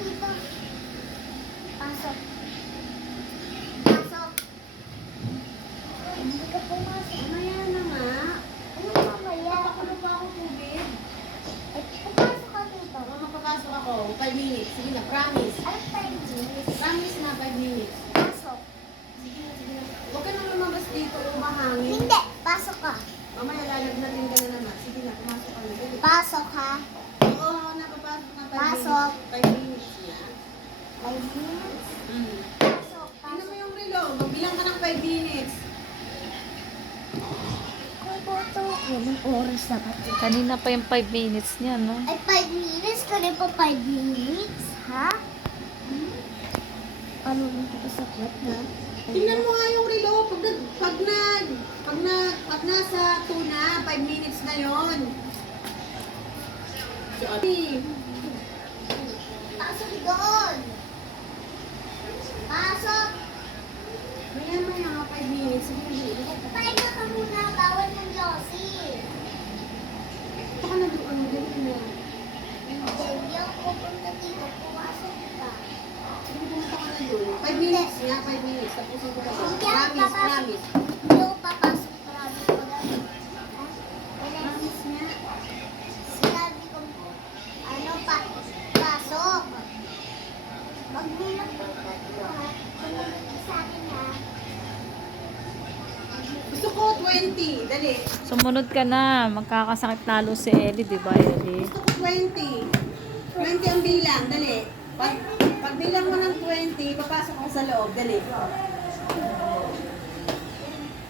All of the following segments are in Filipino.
dito. Pasok. Pasok. Hindi ka pumasok. Mamaya na nga. Ano mamaya? Papakulo pa ako tubig. Eh, papasok ka dito. Makapapasok ako. 5 minutes. Sige na, promise. Ay, 5 minutes. Promise na 5 minutes. Pasok. Sige na, sige na. Huwag ka nang lumabas dito. Umahangin. Hindi, pasok ka. Mamaya lalagnatin ka na naman. Sige na, pumasok ka na. Dali. Pasok ha. Oo, napapasok na 5 Pasok. minutes. 5 minutes na. 5 minutes. Tingnan Pasok, mo pasok. yung relo. Magbilang ka ng 5 minutes. Kung boto, ilang oras na ba? Kanina pa yung 5 minutes niya, no? Ay, 5 minutes? Kaya pa 5 minutes? Ha? Ano lang kita sa kwet, ha? Tingnan mo nga yung relo. Pag nasa 2 na, 5 minutes na yon. Si Ate. Pasok doon! Pasok! Maya nga 5 minutes. Sige na. Pahinga ka muna, bawal ng Yossi. Baka na doon. Dali na. Hindi ako pupunta dito, pumasok ka. Sige, pumunta ka na doon. 5 minutes nga, 5 minutes. Tapusin ko na doon. Hindi ako Promise, papasok. promise. Hindi ako papasok, promise ko lang. Ha? Promise nga. Sinabi ko, pasok. Magbilang po ka dito, ha? Sumunod ka sa akin, ha? Gusto ko 20. Dali. Sumunod ka na. Magkakasakit lalo si Ellie, di ba, Ellie? Gusto ko 20. 20 ang bilang. Dali. Pag bilang mo ng 20, papasok ako sa loob. Dali.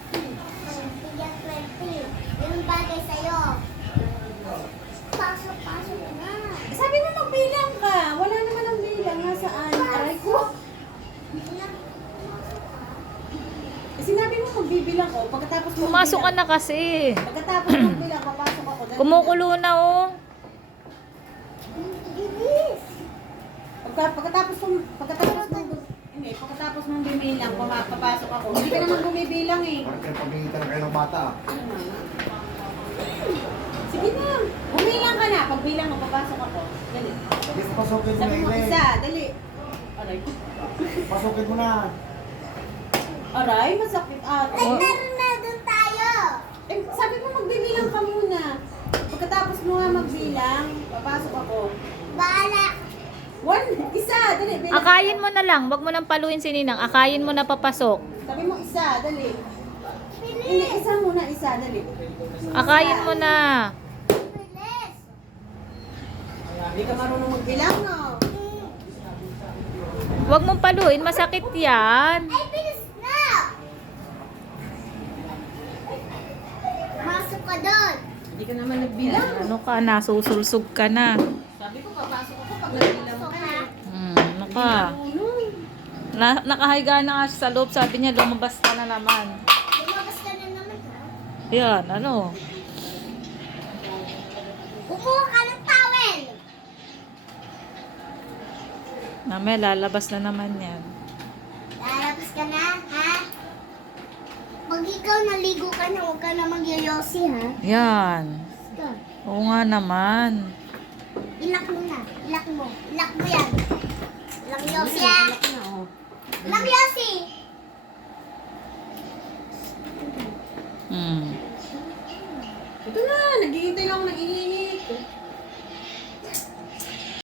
Bigyan 20. Yung bagay sa'yo. Pasok, pasok na. Sabi mo magbilang ka. Wala naman ang bilang. Nasaan? Aray ko. Sinabi mo magbibilang ko. Pagkatapos mo Pumasok ka magbilang. na kasi. Pagkatapos magbilang, papasok ako. Dali. Kumukulo na, oh. Bilis. Pagkatapos mong bumilang, papasok ako. Hindi ka naman bumibilang eh. Parang kayo pagbigitan kayo ng bata. Sige na. Bumilang ka na. Pagbilang mo, papasok ako. Dali. Sabi sa pasukin mo Sabi na mo Ine. isa. Dali. Aray. Pasukin mo na. Aray, masakit ate. Ay, meron na doon tayo. Eh, sabi mo magbibilang ka muna. Pagkatapos mo nga magbilang, papasok ako. Bahala. Isa. Dali. Bilang. Akayin mo na lang. Wag mo nang paluin si Ninang. Akayin mo na papasok. Sabi mo isa. Dali. Hindi, Bilis. isa muna. Isa. Dali. Akayin mo na. Bilis. Hindi ka marunong magbilang, no? Wag mong paluin. Masakit yan. Ay, bilis na. Masok ka doon. Hindi ka naman nagbilang. Ano ka na? Susulsog ka na. Sabi ko, papasok ako pag nagbilang Masok ka. ka. Ano ka? Nakahiga na nga siya sa loob. Sabi niya, lumabas ka na naman. Lumabas ka na naman, ha? Yan, ano? Kumuha ka ng towel. Mamaya, lalabas na naman yan. Lalabas ka na, ha? Pag ikaw naligo ka na, huwag ka na magyoyosi, ha? Yan. Go. Oo nga naman. Ilak mo na. Ilak mo. Ilak mo yan. Ilang yosi, ha? Ilang yosi. Hmm. Ito na, naghihintay lang ako ng init.